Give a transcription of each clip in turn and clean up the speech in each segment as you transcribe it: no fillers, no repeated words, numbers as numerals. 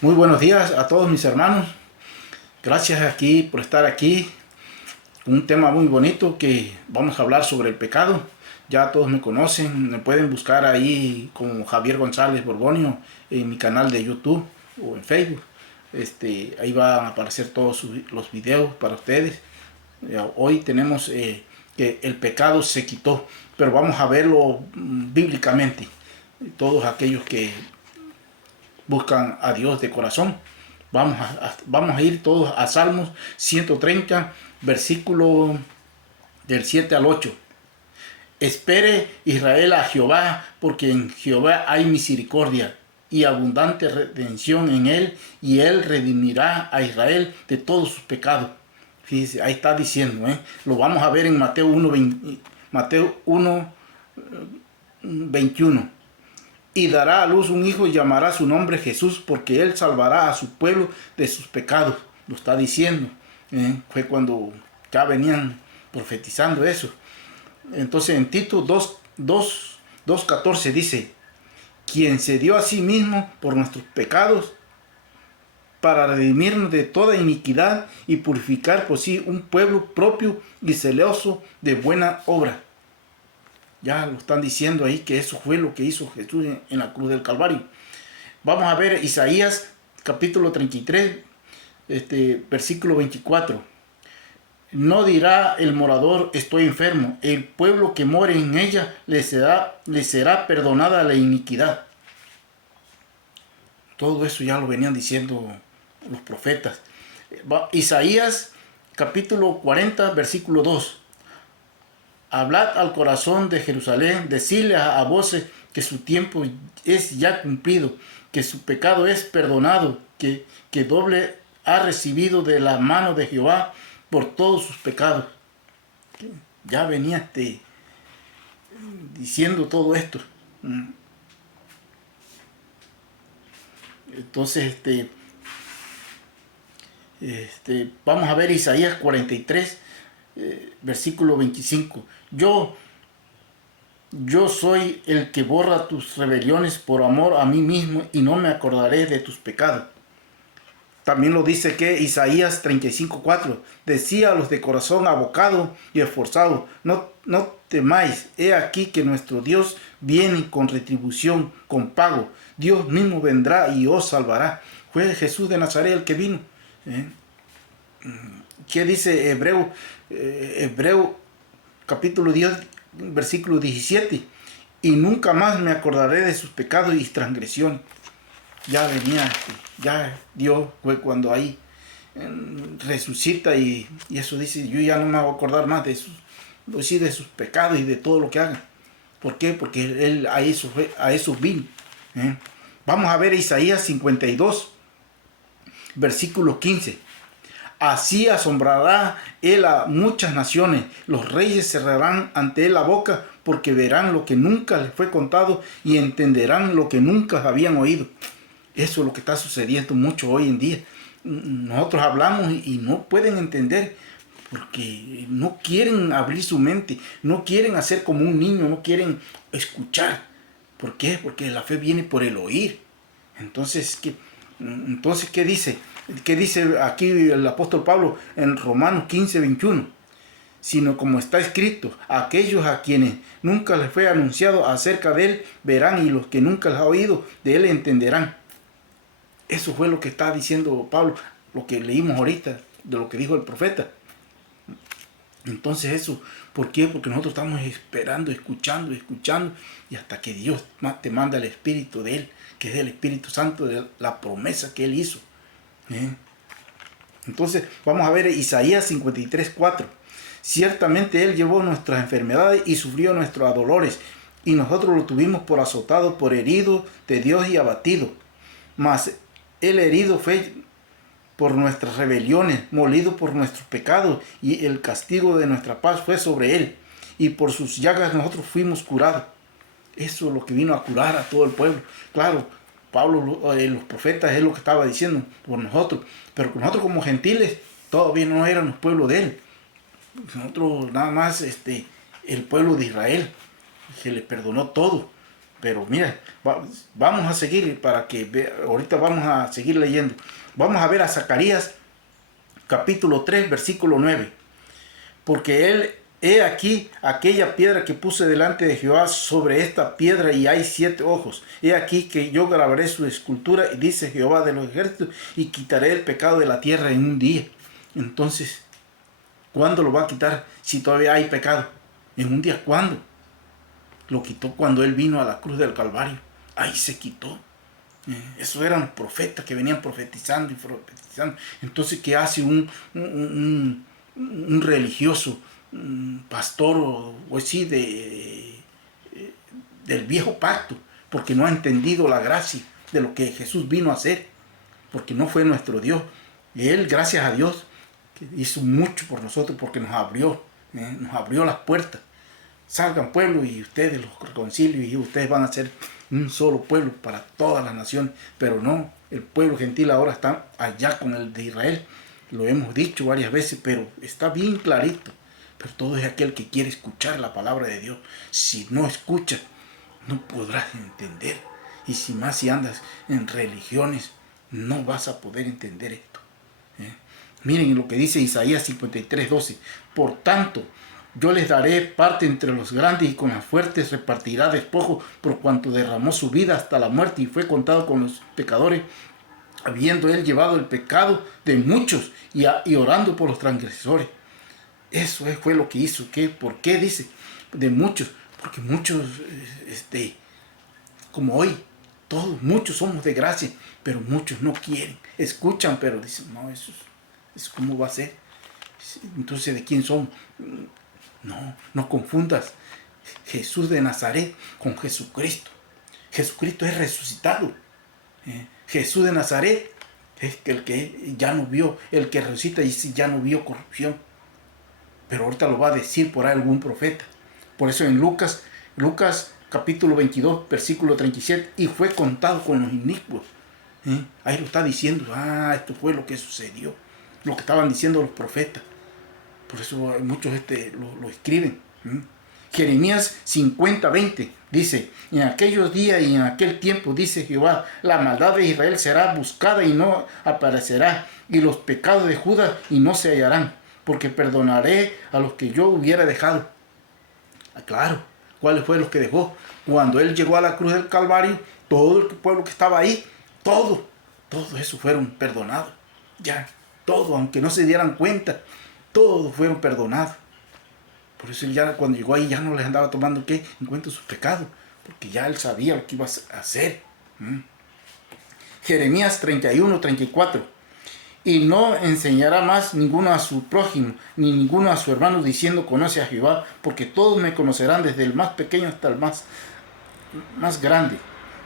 Muy buenos días a todos mis hermanos. Gracias aquí por estar aquí. Un tema muy bonito que vamos a hablar sobre el pecado. Ya todos me conocen, me pueden buscar ahí como Javier González Borbonio en mi canal de YouTube o en Facebook. Ahí van a aparecer todos los videos para ustedes. Hoy tenemos que el pecado se quitó, pero vamos a verlo bíblicamente. Todos aquellos que buscan a Dios de corazón. Vamos a ir todos a Salmos 130, versículo del 7 al 8. Espere Israel a Jehová, porque en Jehová hay misericordia y abundante redención en él, y él redimirá a Israel de todos sus pecados. Fíjese, ahí está diciendo, lo vamos a ver en Mateo 1, 20, Mateo 1, 21. Y dará a luz un hijo y llamará su nombre Jesús, porque él salvará a su pueblo de sus pecados. Lo está diciendo. Fue cuando ya venían profetizando eso. Entonces en Tito 2:14 dice, quien se dio a sí mismo por nuestros pecados para redimirnos de toda iniquidad y purificar por sí un pueblo propio y celoso de buena obra. Ya lo están diciendo ahí que eso fue lo que hizo Jesús en la cruz del Calvario. Vamos a ver Isaías capítulo 33, versículo 24. No dirá el morador estoy enfermo, el pueblo que more en ella le será perdonada la iniquidad. Todo eso ya lo venían diciendo los profetas. Isaías capítulo 40, versículo 2. Hablad al corazón de Jerusalén, decirle a voces que su tiempo es ya cumplido, que su pecado es perdonado, que doble ha recibido de la mano de Jehová por todos sus pecados. Ya venía diciendo todo esto. Entonces, vamos a ver Isaías 43, versículo 25. Yo soy el que borra tus rebeliones por amor a mí mismo y no me acordaré de tus pecados. También lo dice que Isaías 35:4 decía a los de corazón abocado y esforzado, no temáis, he aquí que nuestro Dios viene con retribución, con pago. Dios mismo vendrá y os salvará. Fue Jesús de Nazaret el que vino. ¿Qué dice Hebreo capítulo 10, versículo 17? Y nunca más me acordaré de sus pecados y transgresiones. Ya venía, ya Dios fue cuando ahí resucita y eso dice, yo ya no me voy a acordar más de sus pecados y de todo lo que hagan. ¿Por qué? Porque Él a eso vino. Vamos a ver Isaías 52, versículo 15. Así asombrará él a muchas naciones. Los reyes cerrarán ante él la boca porque verán lo que nunca les fue contado y entenderán lo que nunca habían oído. Eso es lo que está sucediendo mucho hoy en día. Nosotros hablamos y no pueden entender porque no quieren abrir su mente, no quieren hacer como un niño, no quieren escuchar. ¿Por qué? Porque la fe viene por el oír. Entonces, ¿qué dice? ¿Qué dice aquí el apóstol Pablo en Romanos 15:21? Sino como está escrito, aquellos a quienes nunca les fue anunciado acerca de él verán y los que nunca les ha oído de él entenderán. Eso fue lo que está diciendo Pablo, lo que leímos ahorita, de lo que dijo el profeta. Entonces eso, ¿por qué? Porque nosotros estamos esperando, escuchando, y hasta que Dios te manda el Espíritu de Él, que es el Espíritu Santo de la promesa que Él hizo. Entonces vamos a ver Isaías 53:4. Ciertamente Él llevó nuestras enfermedades y sufrió nuestros dolores, y nosotros lo tuvimos por azotado, por herido de Dios y abatido. Mas el herido fue por nuestras rebeliones, molido por nuestros pecados, y el castigo de nuestra paz fue sobre él, y por sus llagas nosotros fuimos curados. Eso es lo que vino a curar a todo el pueblo. Claro, Pablo, los profetas es lo que estaba diciendo por nosotros, pero nosotros como gentiles todavía no éramos pueblo de él. Nosotros nada más el pueblo de Israel, que le perdonó todo. Pero mira, vamos a seguir ahorita vamos a seguir leyendo. Vamos a ver a Zacarías capítulo 3, versículo 9. Porque he aquí aquella piedra que puse delante de Jehová, sobre esta piedra y hay 7 ojos. He aquí que yo grabaré su escultura, y dice Jehová de los ejércitos, y quitaré el pecado de la tierra en un día. Entonces, ¿cuándo lo va a quitar si todavía hay pecado? ¿En un día cuándo? Lo quitó cuando él vino a la cruz del Calvario. Ahí se quitó. Esos eran profetas que venían profetizando y profetizando. Entonces, ¿qué hace un religioso, un pastor o así del viejo pacto? Porque no ha entendido la gracia de lo que Jesús vino a hacer. Porque no fue nuestro Dios. Y Él, gracias a Dios, hizo mucho por nosotros porque nos abrió las puertas. Salgan pueblo y ustedes los reconcilio y ustedes van a ser un solo pueblo para todas las naciones. Pero no, el pueblo gentil ahora está allá con el de Israel. Lo hemos dicho varias veces, pero está bien clarito. Pero todo es aquel que quiere escuchar la palabra de Dios. Si no escuchas, no podrás entender. Y si andas en religiones, no vas a poder entender esto. Miren lo que dice Isaías 53:12. Por tanto, yo les daré parte entre los grandes y con las fuertes repartirá despojo, por cuanto derramó su vida hasta la muerte y fue contado con los pecadores, habiendo él llevado el pecado de muchos y orando por los transgresores. Eso fue lo que hizo. ¿Por qué dice de muchos? Porque muchos, como hoy, muchos somos de gracia, pero muchos no quieren. Escuchan, pero dicen, no, eso ¿cómo va a ser? Entonces, ¿de quién somos? No confundas Jesús de Nazaret con Jesucristo. Jesucristo es resucitado. Jesús de Nazaret es el que ya no vio, el que resucita y ya no vio corrupción. Pero ahorita lo va a decir por ahí algún profeta. Por eso en Lucas capítulo 22, versículo 37, y fue contado con los inicuos. Ahí lo está diciendo, esto fue lo que sucedió, lo que estaban diciendo los profetas. Por eso muchos lo escriben. Jeremías 50:20 dice, en aquellos días y en aquel tiempo, dice Jehová, la maldad de Israel será buscada y no aparecerá, y los pecados de Judá y no se hallarán, porque perdonaré a los que yo hubiera dejado. Claro, ¿cuáles fueron los que dejó? Cuando él llegó a la cruz del Calvario, todo el pueblo que estaba ahí, todos esos fueron perdonados. Ya, todos, aunque no se dieran cuenta, todos fueron perdonados. Por eso él ya cuando llegó ahí ya no les andaba tomando en cuenta sus pecados, porque ya él sabía lo que iba a hacer. Jeremías 31:34. Y no enseñará más ninguno a su prójimo, ni ninguno a su hermano, diciendo, conoce a Jehová, porque todos me conocerán, desde el más pequeño hasta el más grande.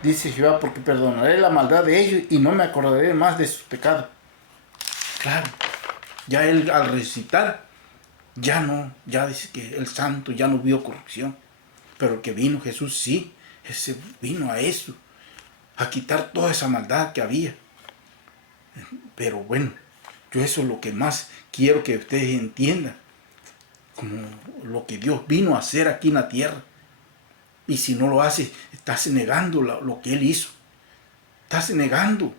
Dice Jehová, porque perdonaré la maldad de ellos y no me acordaré más de sus pecados. Claro, ya él al resucitar, ya dice que el santo ya no vio corrupción. Pero el que vino, Jesús, sí, ese vino a eso, a quitar toda esa maldad que había. Pero bueno, yo eso es lo que más quiero que ustedes entiendan, como lo que Dios vino a hacer aquí en la tierra. Y si no lo haces, estás negando lo que Él hizo. Estás negando.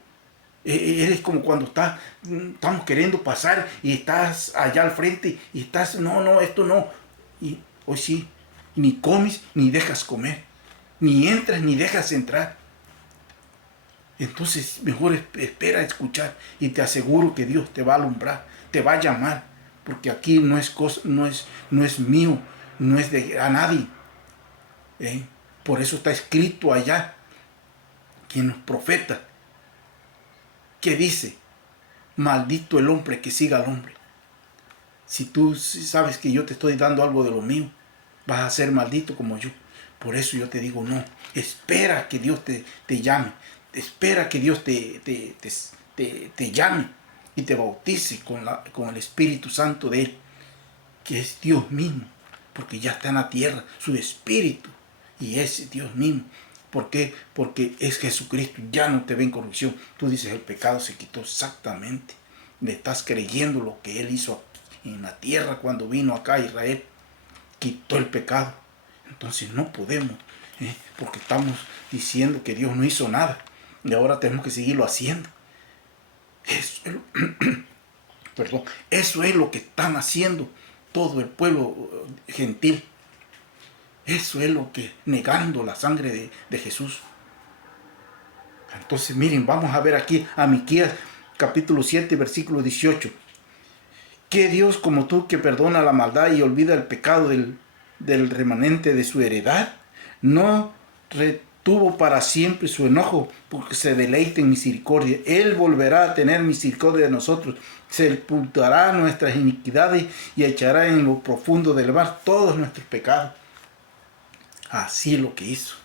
Eres como cuando estamos queriendo pasar y estás allá al frente y estás, no, esto no. Y hoy sí, ni comes ni dejas comer, ni entras ni dejas entrar. Entonces mejor espera a escuchar y te aseguro que Dios te va a alumbrar, te va a llamar, porque aquí no es mío, no es de a nadie. Por eso está escrito allá, quien los profetas, que dice, maldito el hombre que siga al hombre. Si tú sabes que yo te estoy dando algo de lo mío, vas a ser maldito como yo. Por eso yo te digo, no, espera que Dios te llame. Espera que Dios te llame y te bautice con el Espíritu Santo de Él, que es Dios mismo, porque ya está en la tierra, su Espíritu, y es Dios mismo. ¿Por qué? Porque es Jesucristo, ya no te ve en corrupción. Tú dices, el pecado se quitó exactamente. Le estás creyendo lo que Él hizo en la tierra cuando vino acá a Israel. Quitó el pecado. Entonces no podemos porque estamos diciendo que Dios no hizo nada y ahora tenemos que seguirlo haciendo. Eso es perdón, eso es lo que están haciendo todo el pueblo gentil. Eso es lo que, negando la sangre de Jesús. Entonces miren, vamos a ver aquí a Miqueas capítulo 7, versículo 18. ¿Qué Dios como tú que perdona la maldad y olvida el pecado del remanente de su heredad? No retuvo para siempre su enojo, porque se deleita en misericordia. Él volverá a tener misericordia de nosotros, sepultará nuestras iniquidades y echará en lo profundo del mar todos nuestros pecados. Así es lo que hizo.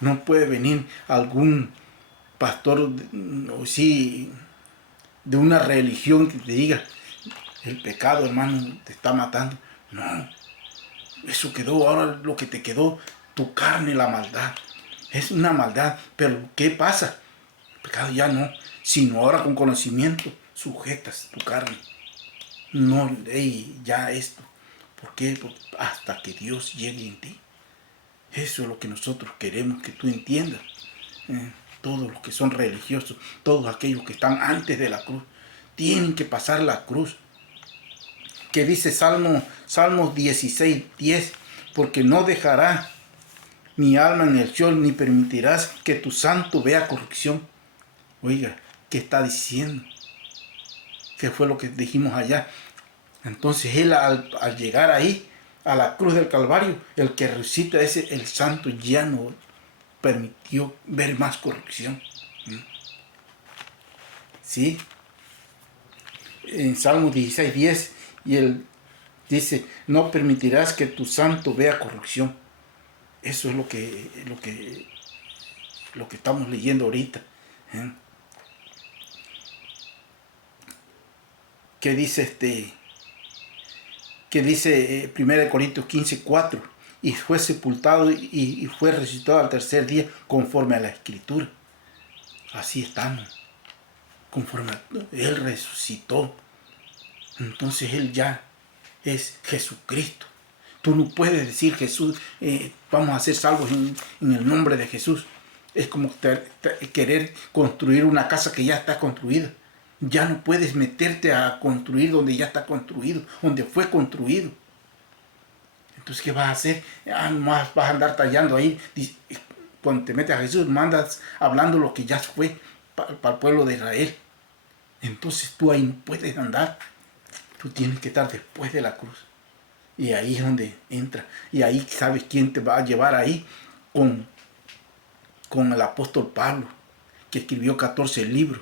No puede venir algún pastor sí, de una religión que te diga: el pecado, hermano, te está matando. No, eso quedó. Ahora lo que te quedó, tu carne, la maldad. Es una maldad, pero ¿qué pasa? El pecado ya no, sino ahora con conocimiento sujetas tu carne. No ley ya esto. ¿Por qué? Porque hasta que Dios llegue en ti. Eso es lo que nosotros queremos que tú entiendas. Todos los que son religiosos, todos aquellos que están antes de la cruz, tienen que pasar la cruz. Que dice Salmos 16, 10, porque no dejará mi alma en el Sheol, ni permitirás que tu santo vea corrupción. Oiga, ¿qué está diciendo? ¿Qué fue lo que dijimos allá? Entonces él al llegar ahí, a la cruz del Calvario, el que resucita el santo ya no permitió ver más corrupción. ¿Sí? En Salmos 16, 10, y él dice: no permitirás que tu santo vea corrupción. Eso es lo que estamos leyendo ahorita. ¿Qué dice que dice 1 Corintios 15, 4? Y fue sepultado y fue resucitado al tercer día conforme a la Escritura. Así estamos. Conforme Él resucitó. Entonces Él ya es Jesucristo. Tú no puedes decir Jesús, vamos a ser salvos en el nombre de Jesús. Es como querer construir una casa que ya está construida. Ya no puedes meterte a construir donde ya está construido, donde fue construido. Entonces, ¿qué vas a hacer? Más vas a andar tallando ahí. Cuando te metes a Jesús, mandas hablando lo que ya fue para el pueblo de Israel. Entonces tú ahí no puedes andar. Tú tienes que estar después de la cruz. Y ahí es donde entra. Y ahí sabes quién te va a llevar ahí con el apóstol Pablo, que escribió 14 libros.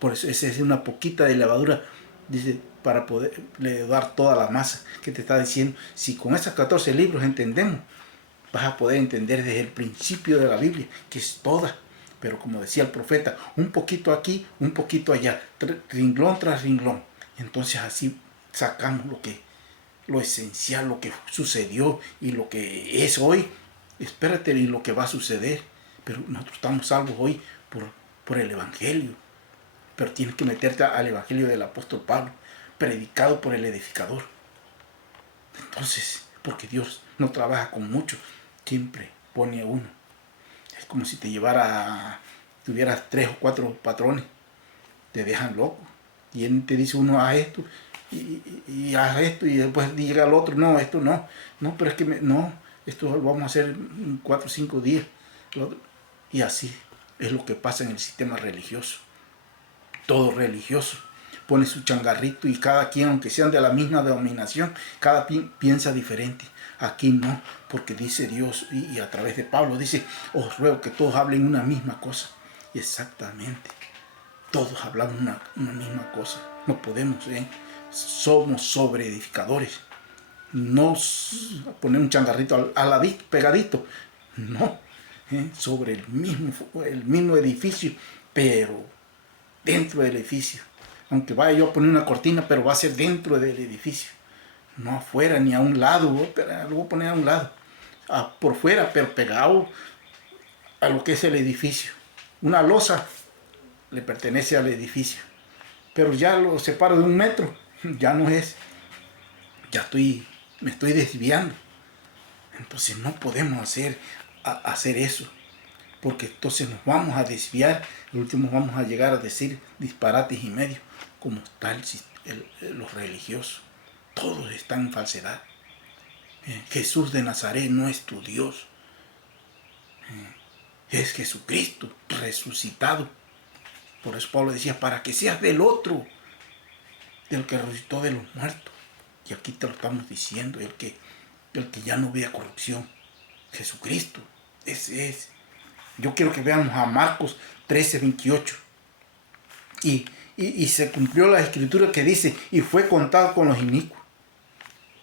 Por eso esa es una poquita de levadura, dice, para poder dar toda la masa que te está diciendo. Si con esos 14 libros entendemos, vas a poder entender desde el principio de la Biblia, que es toda. Pero como decía el profeta, un poquito aquí, un poquito allá, renglón tras renglón. Entonces así sacamos lo esencial, lo que sucedió y lo que es hoy. Espérate, y lo que va a suceder. Pero nosotros estamos salvos hoy por el Evangelio. Pero tienes que meterte al Evangelio del apóstol Pablo, predicado por el edificador. Entonces, porque Dios no trabaja con muchos, siempre pone a uno. Es como si tuvieras 3 o 4 patrones, te dejan loco. Y él te dice uno: haz esto, y haz esto, y después llega al otro: no, esto no. No, pero es que esto lo vamos a hacer en 4 o 5 días. Y así es lo que pasa en el sistema religioso. Todo religioso pone su changarrito y cada quien, aunque sean de la misma denominación, cada piensa diferente. Aquí no, porque dice Dios y a través de Pablo dice: os ruego que todos hablen una misma cosa. Y exactamente, todos hablamos una misma cosa. No podemos, somos sobreedificadores. No poner un changarrito al ladito, pegadito. No, sobre el mismo edificio, pero dentro del edificio. Aunque vaya yo a poner una cortina, pero va a ser dentro del edificio. No afuera ni a un lado. Lo voy a poner a un lado. Por fuera, pero pegado a lo que es el edificio. Una losa le pertenece al edificio. Pero ya lo separo de 1 metro. Ya no es. Me estoy desviando. Entonces no podemos hacer eso, porque entonces nos vamos a desviar, al último vamos a llegar a decir disparates y medios, como está los religiosos. Todos están en falsedad. Jesús de Nazaret no es tu Dios. Es Jesucristo resucitado. Por eso Pablo decía, para que seas del otro, del que resucitó de los muertos. Y aquí te lo estamos diciendo, el que ya no vea corrupción. Jesucristo, ese es. Yo quiero que veamos a Marcos 13:28. Y se cumplió la escritura que dice, y fue contado con los inicuos.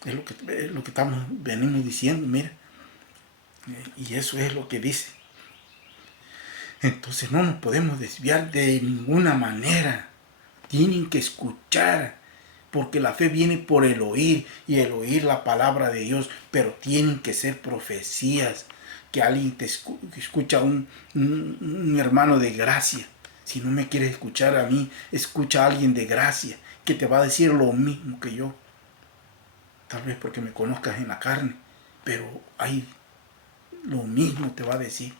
Es lo que venimos diciendo, mira. Y eso es lo que dice. Entonces no nos podemos desviar de ninguna manera. Tienen que escuchar, porque la fe viene por el oír, y el oír la palabra de Dios, pero tienen que ser profecías, que alguien te escucha, un hermano de gracia. Si no me quieres escuchar a mí, escucha a alguien de gracia, que te va a decir lo mismo que yo. Tal vez porque me conozcas en la carne, pero ahí lo mismo te va a decir.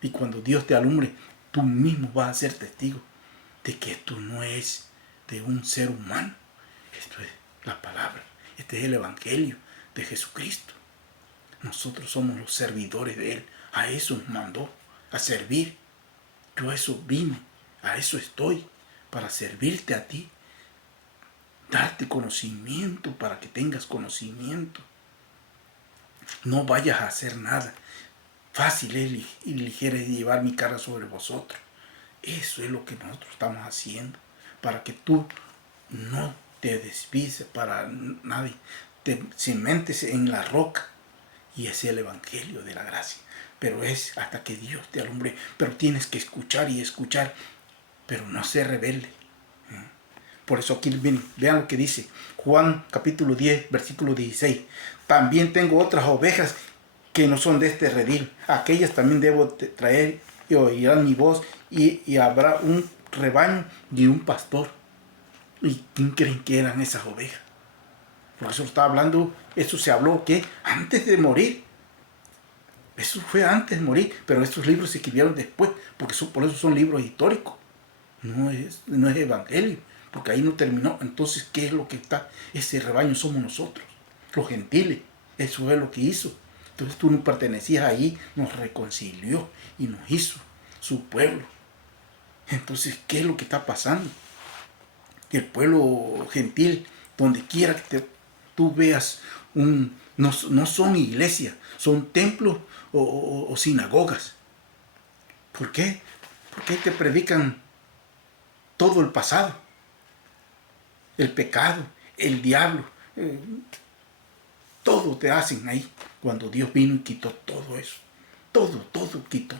Y cuando Dios te alumbre, tú mismo vas a ser testigo de que esto no es de un ser humano. Esto es la palabra. Este es el evangelio de Jesucristo. Nosotros somos los servidores de Él. A eso nos mandó, a servir. Yo a eso vine, a eso estoy, para servirte a ti. Darte conocimiento para que tengas conocimiento. No vayas a hacer nada. Fácil es y ligero es llevar mi carga sobre vosotros. Eso es lo que nosotros estamos haciendo, para que tú no te desvíes para nadie. Te cimentes en la roca, y ese es el evangelio de la gracia. Pero es hasta que Dios te alumbre. Pero tienes que escuchar y escuchar, pero no ser rebelde. Por eso aquí vean lo que dice Juan capítulo 10, versículo 16. También tengo otras ovejas que no son de este redil. Aquellas también debo traer, y oirán mi voz, y habrá un rebaño y un pastor. ¿Y quién creen que eran esas ovejas? Por eso está hablando, eso se habló que antes de morir. Eso fue antes de morir, pero estos libros se escribieron después, porque por eso son libros históricos. No es evangelio, porque ahí no terminó. Entonces, ¿qué es lo que está? Ese rebaño somos nosotros, los gentiles. Eso es lo que hizo. Entonces tú no pertenecías ahí, nos reconcilió y nos hizo su pueblo. Entonces, ¿qué es lo que está pasando? El pueblo gentil, donde quiera que tú veas, no son iglesias, son templos o sinagogas. ¿Por qué? Porque te predican todo el pasado, el pecado, el diablo, todo te hacen ahí, cuando Dios vino y quitó todo eso. Todo quitó.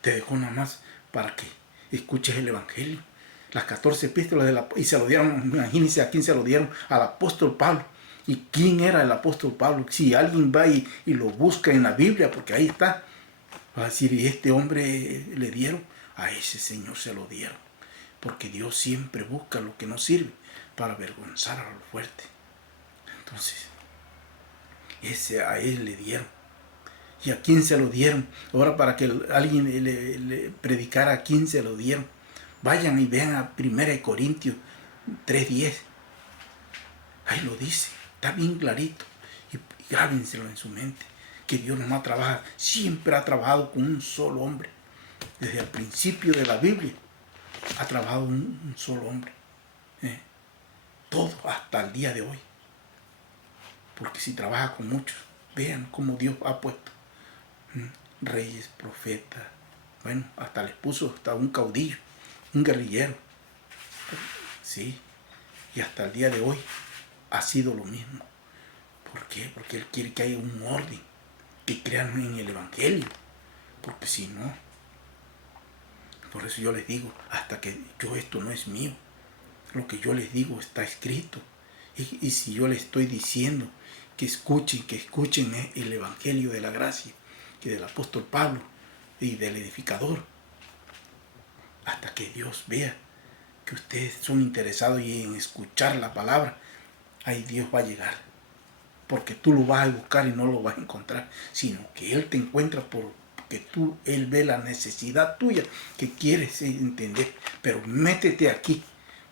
Te dejó nada más para que escuches el evangelio. Las 14 epístolas y se lo dieron, imagínense a quién se lo dieron, al apóstol Pablo. ¿Y quién era el apóstol Pablo? Si alguien va y lo busca en la Biblia, porque ahí está, va a decir, y este hombre le dieron, a ese señor se lo dieron. Porque Dios siempre busca lo que no sirve para avergonzar a los fuertes. Entonces, a él le dieron. ¿Y a quién se lo dieron? Ahora, para que alguien le predicara, a quién se lo dieron. Vayan y vean a 1 Corintios 3:10. Ahí lo dice, está bien clarito. Y grábenselo en su mente, que Dios nomás trabaja, siempre ha trabajado con un solo hombre. Desde el principio de la Biblia ha trabajado un solo hombre. Todo hasta el día de hoy. Porque si trabaja con muchos, vean cómo Dios ha puesto reyes, profetas, bueno, hasta les puso hasta un caudillo, un guerrillero. Sí, y hasta el día de hoy ha sido lo mismo. ¿Por qué? Porque Él quiere que haya un orden, que crean en el evangelio. Porque si no, por eso yo les digo, hasta que esto no es mío. Lo que yo les digo está escrito. Y si yo les estoy diciendo que escuchen el evangelio de la gracia, que del apóstol Pablo y del edificador, hasta que Dios vea que ustedes son interesados en escuchar la palabra, ahí Dios va a llegar. porque tú lo vas a buscar y no lo vas a encontrar, sino que Él te encuentra porque Él ve la necesidad tuya que quieres entender. Pero métete aquí,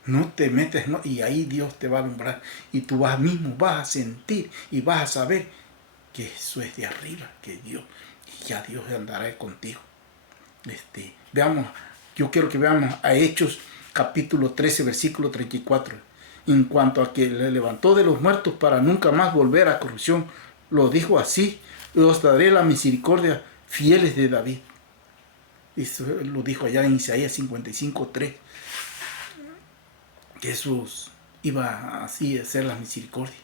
no te metes, no, y ahí Dios te va a alumbrar y tú mismo vas a sentir y vas a saber que eso es de arriba, que Dios, y ya Dios andará contigo. Veamos, yo quiero que veamos a Hechos capítulo 13, versículo 34. En cuanto a que le levantó de los muertos para nunca más volver a corrupción, lo dijo así: os daré la misericordia fieles de David. Eso lo dijo allá en Isaías 55:3. Que Jesús iba así a hacer la misericordia.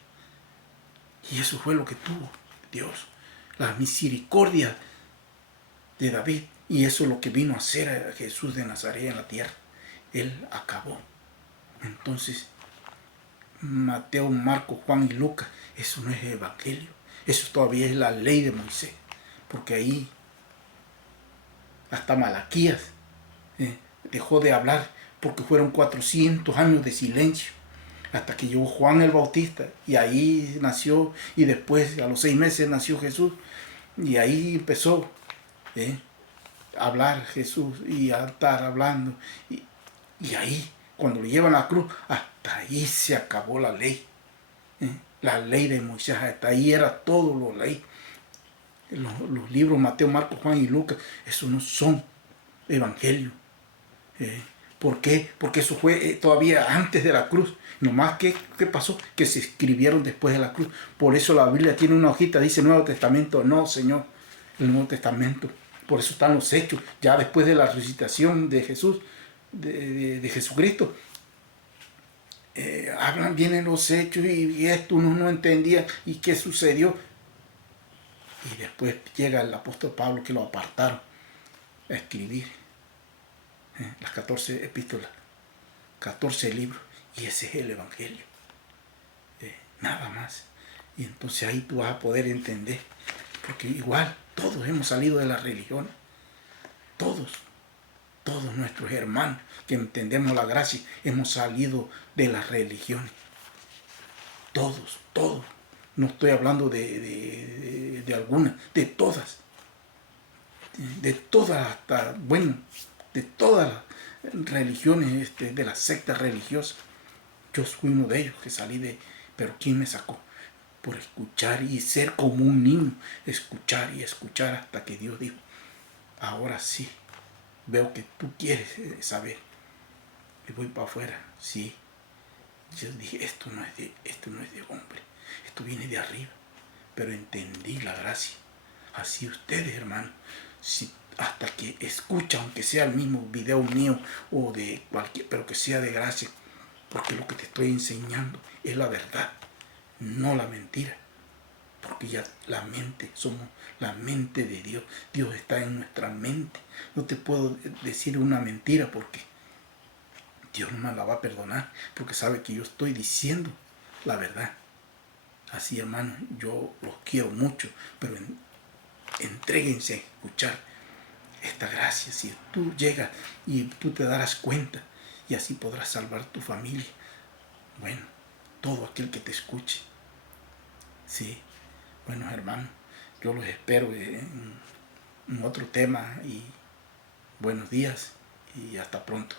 Y eso fue lo que tuvo Dios, la misericordia de David. Y eso es lo que vino a hacer a Jesús de Nazaret en la tierra. Él acabó. Entonces, Mateo, Marcos, Juan y Lucas, eso no es el evangelio. Eso todavía es la ley de Moisés. Porque ahí hasta Malaquías dejó de hablar, porque fueron 400 años de silencio. Hasta que llegó Juan el Bautista y ahí nació, y después a los 6 meses nació Jesús. Y ahí empezó hablar Jesús y a estar hablando, y ahí cuando lo llevan a la cruz, hasta ahí se acabó la ley, la ley de Moisés, hasta ahí era todo lo ley. Los libros Mateo, Marcos, Juan y Lucas, eso no son evangelios. ¿Por qué? Porque eso fue todavía antes de la cruz. Nomás ¿qué pasó? Que se escribieron después de la cruz. Por eso la Biblia tiene una hojita, dice Nuevo Testamento. No, Señor, el Nuevo Testamento. Por eso están los hechos. Ya después de la resucitación de Jesús, de Jesucristo, vienen los hechos y esto uno no entendía y qué sucedió. Y después llega el apóstol Pablo, que lo apartaron a escribir las 14 epístolas, 14 libros, y ese es el evangelio, nada más. Y entonces ahí tú vas a poder entender, porque igual todos hemos salido de la religión, todos nuestros hermanos que entendemos la gracia hemos salido de las religiones, todos, no estoy hablando de algunas, de todas, hasta, bueno, de todas las religiones, de las sectas religiosas. Yo fui uno de ellos que salí pero ¿quién me sacó? Por escuchar y ser como un niño, escuchar y escuchar hasta que Dios dijo: ahora sí, veo que tú quieres saber, y voy para afuera. Sí, yo dije, esto no es de hombre, esto viene de arriba, pero entendí la gracia. Así ustedes, hermanos, si hasta que escuchan, aunque sea el mismo video mío o de cualquier, pero que sea de gracia, porque lo que te estoy enseñando es la verdad, no la mentira. Porque ya la mente, somos la mente de Dios. Dios está en nuestra mente. No te puedo decir una mentira porque Dios no me la va a perdonar, porque sabe que yo estoy diciendo la verdad. Así, hermanos, yo los quiero mucho, pero entréguense a escuchar esta gracia. Si tú llegas y tú te darás cuenta, y así podrás salvar tu familia. Bueno, todo aquel que te escuche. Sí, bueno, hermanos, yo los espero en otro tema, y buenos días y hasta pronto.